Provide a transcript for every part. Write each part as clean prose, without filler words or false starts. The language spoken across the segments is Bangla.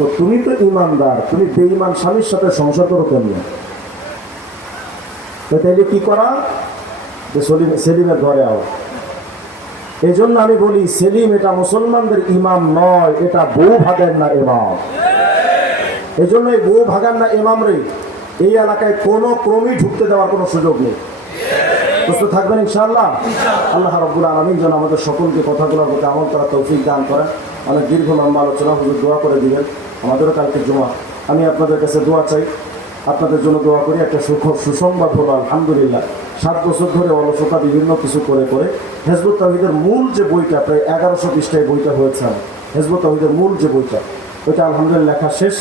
তো তুমি তো ইমানদার, তুমি বেঈমান স্বামীর সাথে সংসার করো কেমন? তো তাইলে কি করা, যে সেলিমের ঘরে আও। এই জন্য আমি বলি, সেলিম এটা মুসলমানদের ইমাম নয়, এটা বউ ভাগের না ইমাম। এই জন্য এই বউ ভাগার না ইমাম রে এই এলাকায় কোনো ক্রমেই ঢুকতে দেওয়ার কোনো সুযোগ নেই। সুস্থ থাকবেন ইনশাআল্লাহ। আল্লাহ রাব্বুল আলামিন যেন আমাদের সকলকে কথাগুলোর প্রতি আমল করার তৌফিক দান করেন। অনেক দীর্ঘ লম্বা আলোচনা, হুজুর দোয়া করে দিবেন। আমাদেরও কালকে জুমা। আমি আপনাদের কাছে দোয়া চাই, আপনাদের জন্য দোয়া করি। একটা সুসংবাদ হলো, আলহামদুলিল্লাহ 7 বছর ধরে অলসতা বিভিন্ন কিছু করে করে হিজবুত তাওহীদের মূল যে বইটা, প্রায় 1100 পৃষ্ঠায় বইটা হয়েছে, হিজবুত তাওহীদের মূল যে বইটা, ওইটা আলহামদুলিল্লাহ লেখা শেষ।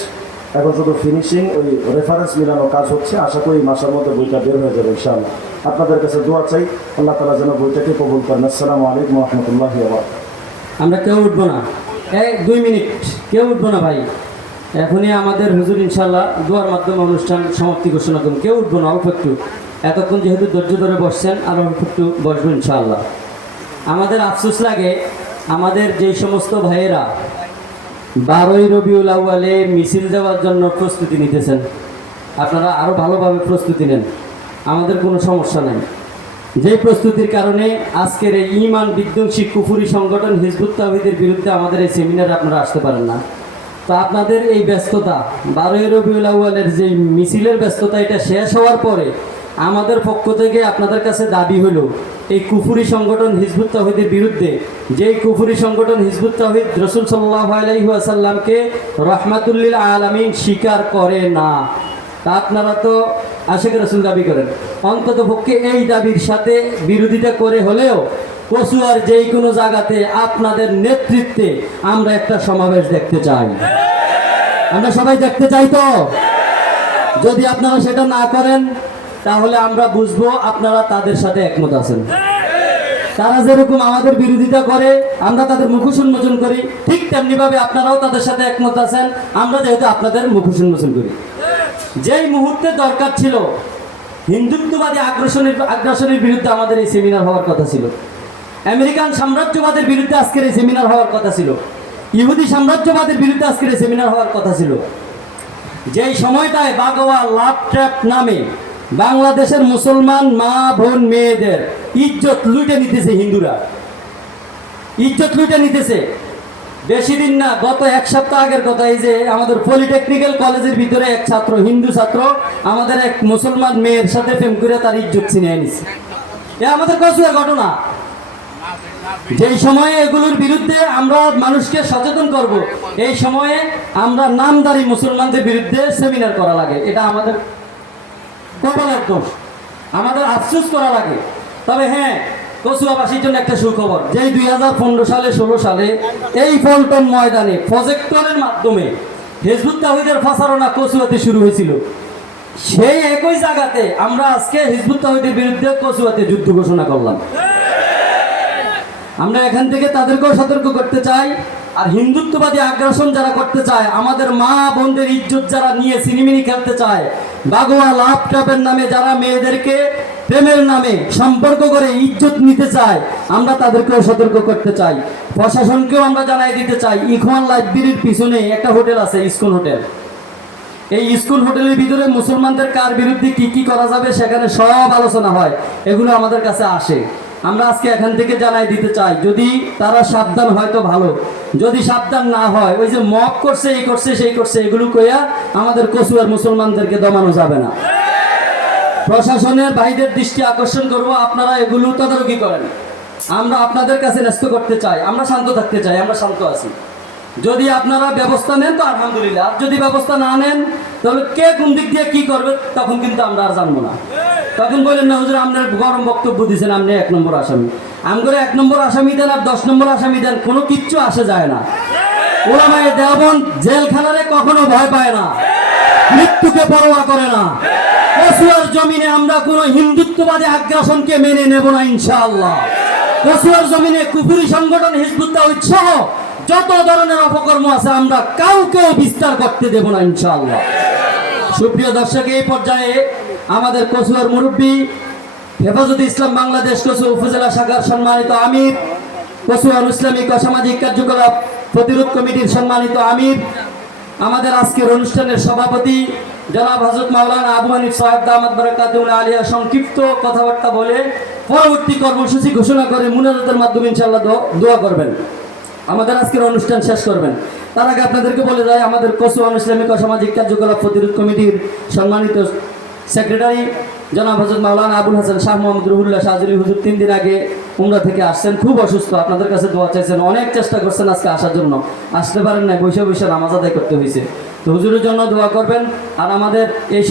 এখন শুধু ফিনিশিং, ওই রেফারেন্স মিলানো কাজ হচ্ছে। আশা করি মাসের মধ্যে বইটা বের হয়ে যাবে ইনশাআল্লাহ। আপনাদের কাছে দোয়া চাই, আল্লাহ তাআলা যেন বইটাকে কবুল করেন। আসসালামু আলাইকুম ওয়া রাহমাতুল্লাহি ওয়া বারাকাতুহু। আমরা কেউ উঠবো না, 2 মিনিট কেউ উঠবো না ভাই। এখনই আমাদের হুজুর ইনশাআল্লাহ দোয়ার মাধ্যমে অনুষ্ঠান সমাপ্তি ঘোষণা করুন। কেউ উঠবো না, অল্প একটু, এতক্ষণ যেহেতু ধৈর্য ধরে বসছেন, আর অল্প একটু বসবো ইনশাআল্লাহ। আমাদের আফসোস লাগে, আমাদের যেই সমস্ত ভাইয়েরা 12ই রবিউল আউয়ালে মিছিল দেওয়ার জন্য প্রস্তুতি নিতেছেন, আপনারা আরও ভালোভাবে প্রস্তুতি নেন, আমাদের কোনো সমস্যা নেই। যেই প্রস্তুতির কারণে আজকের এই ঈমান বিধ্বংসী কুফরি সংগঠন হিজবুত তাওহীদের বিরুদ্ধে আমাদের এই সেমিনারে আপনারা আসতে পারেন না। তো আপনাদের এই ব্যস্ততা, 12ই রবিউল আউয়ালের যে মিছিলের ব্যস্ততা, এটা শেষ হওয়ার পরে আমাদের পক্ষ থেকে আপনাদের কাছে দাবি হলো, এই কুফরি সংগঠন হিজবুত তাওহীদের বিরুদ্ধে, যেই কুফরি সংগঠন হিজবুত তাওহীদ রাসূল সাল্লাল্লাহু আলাইহি ওয়াসাল্লামকে রাহমাতুল লিল আলামিন স্বীকার করে না, তা আপনারা তো আশিক রাসূল দাবি করেন, অন্তত পক্ষে এই দাবির সাথে বিরোধিতা করে হলেও কচুয়ার যেই কোনো জায়গাতে আপনাদের নেতৃত্বে আমরা একটা সমাবেশ দেখতে চাই। আমরা সবাই দেখতে চাই। তো যদি আপনারা সেটা না করেন, তাহলে আমরা বুঝবো আপনারা তাদের সাথে একমত আছেন। তারা যেরকম আমাদের বিরোধিতা করে, আমরা তাদের মুখোশ উন্মোচন করি, ঠিক তেমনিভাবে আপনারাও তাদের সাথে একমত আছেন, আমরা যেহেতু আপনাদের মুখোশ উন্মোচন করি। যেই মুহূর্তে দরকার ছিল হিন্দুত্ববাদী আগ্রাসনের বিরুদ্ধে আমাদের এই সেমিনার হওয়ার কথা ছিল, আমেরিকান সাম্রাজ্যবাদের বিরুদ্ধে আজকের এই সেমিনার হওয়ার কথা ছিল, ইহুদি সাম্রাজ্যবাদের বিরুদ্ধে আজকের এই সেমিনার হওয়ার কথা ছিল, যেই সময়টায় বাগোয়া লাভ ট্র্যাপ নামে বাংলাদেশের মুসলমান মা বোন মেয়েদের ইজ্জত লুটে নিতেছে, হিন্দুরা ইজ্জত লুটে নিতেছে। বেশি দিন না, গত 1 সপ্তাহ আগের কথা, এই যে আমাদের পলিটেকনিক্যাল কলেজের ভিতরে এক ছাত্র, হিন্দু ছাত্র, আমাদের এক মুসলমান মেয়ের সাথে প্রেম করে তার ইজ্জত ছিনিয়ে নিছে। এ আমাদের কচুয়ার ঘটনা। যেই সময়ে এগুলোর বিরুদ্ধে আমরা মানুষকে সচেতন করব, এই সময়ে আমরা নামদারি মুসলমানদের বিরুদ্ধে সেমিনার করা লাগে। এটা আমাদের কপালের দোষ, আমাদের আফসোস করা লাগে। তবে হ্যাঁ, কচুয়াবাসীর জন্য একটা সুখবর, যেই 2015 সালে 16 সালে এই পল্টন ময়দানে প্রজেক্টরের মাধ্যমে হিজবুত তাওহীদের প্রচারণা কচুয়াতে শুরু হয়েছিল, সেই একই জায়গাতে আমরা আজকে হিজবুত তাওহীদের বিরুদ্ধে কচুয়াতে যুদ্ধ ঘোষণা করলাম। আমরা এখান থেকে তাদেরকেও সতর্ক করতে চাই, আর হিন্দুত্ববাদী আগ্রাসন যারা করতে চায়, আমাদের মা বোনদের ইজ্জত যারা নিয়ে সিনেমিনি খেলতে চায়, বাগোয়া লাভ ট্র্যাপের নামে যারা মেয়েদেরকে প্রেমের নামে সম্পর্ক করে ইজ্জত নিতে চায়, আমরা তাদেরকেও সতর্ক করতে চাই। প্রশাসনকেও আমরা জানাই দিতে চাই, ইখওয়ান লাইব্রেরির পিছনে একটা হোটেল আছে, ইস্কন হোটেল। এই ইস্কন হোটেলের ভিতরে মুসলমানদের কার বিরুদ্ধে কি কি করা যাবে সেখানে সব আলোচনা হয়, এগুলো আমাদের কাছে আসে। আমরা আজকে এখান থেকে জানাই দিতে চাই, যদি তারা সাবধান হয় তো ভালো, যদি সাবধান না হয়, ওই যে মব করছে, এই করছে, সেই করছে, এগুলো কইয়া আমাদের কচুয়ার মুসলমানদেরকে দমানো যাবে না। প্রশাসনের ভাইদের দৃষ্টি আকর্ষণ করব, আপনারা এগুলো তদারকি করেন। আমরা আপনাদের কাছে ন্যস্ত করতে চাই, আমরা শান্ত থাকতে চাই, আমরা শান্ত আছি। যদি আপনারা ব্যবস্থা নেন তো আলহামদুলিল্লাহ, আর যদি ব্যবস্থা না নেন তাহলে কে কোন দিক দিয়ে কি করবে তখন কিন্তু আমরা আর জানবো না। তখন বললেন না হুজুর আপনার গরম বক্তব্য দিয়েছেন, আপনি 1 নম্বর আসামি। আমগরে 1 নম্বর আসামি দেন আর 10 নম্বর আসামি দেন, কোনো কিচ্ছু আসে যায় না। ওলামায়ে দেওবন্দ জেলখানারে কখনো ভয় পায় না, মৃত্যুকে পরোয়া করে না। কচুয়ার জমিনে আমরা কোনো হিন্দুত্ববাদী আগ্রাসনকে মেনে নেব না ইনশাআল্লাহ। কচুয়ার জমিনে কুফরি সংগঠন হিজবুত তাওহীদ সহ যত ধরনের অপকর্ম আছে আমরা কাউকেও বিস্তার করতে দেব না ইনশাআল্লাহ। সুপ্রিয় দর্শক, এই পর্যায়ে আমাদের কচুয়ার মুরব্বী, হেফাজতে ইসলাম বাংলাদেশ কচুয়া উপজেলা শাখার সম্মানিত আমির, কচুয়া ইসলামিক অসামাজিক কার্যকলাপ প্রতিরোধ কমিটির সম্মানিত আমির আমাদের আজকের অনুষ্ঠানের সভাপতি জনাব হযরত মাওলানা আবু হানিফ সাহেব দামাত বারাকাতুল আলিয়া সংক্ষিপ্ত কথাবার্তা বলে পরবর্তী কর্মসূচি ঘোষণা করে মুনাজাতের মাধ্যমে ইনশাআল্লাহ দোয়া করবেন, আমাদের আজকের অনুষ্ঠান শেষ করবেন। তার আগে আপনাদেরকে বলে যায় আমাদের কসুয়ান ইসলামিক ও সামাজিক কার্যকলাপ প্রতিরোধ কমিটির সম্মানিত সেক্রেটারি জনাব হযরত মাওলানা আবুল হাসান শাহ মোহাম্মদ রুহুল্লাহ শাহজলি হুজুর 3 দিন আগে উমরা থেকে আসছেন, খুব অসুস্থ, আপনাদের কাছে দোয়া চাইছেন, অনেক চেষ্টা করছেন আজকে আসার জন্য, আসতে পারেন না, বৈশা বৈশা নামাজ আদায় করতে হয়েছে। তো হুজুরের জন্য দোয়া করবেন। আর আমাদের এই